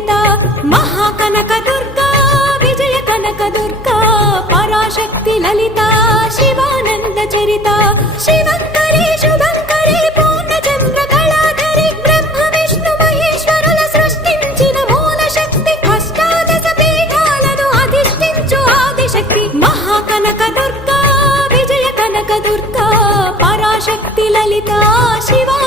లలిత మహాకనక దుర్గా విజయ కనక దుర్గా పరాశక్తి లలిత శివానంద చరిత శివంకరి శుభంకరి పూర్ణచంద్ర కళాధరి బ్రహ్మ విష్ణు మహేశ్వరుల సృష్టించిన మూల శక్తి అష్టాదశ పీఠాలను అధిష్ఠించు ఆదిశక్తి మహాకనక దుర్గా విజయ కనక దుర్గా పరాశక్తి లలిత శివా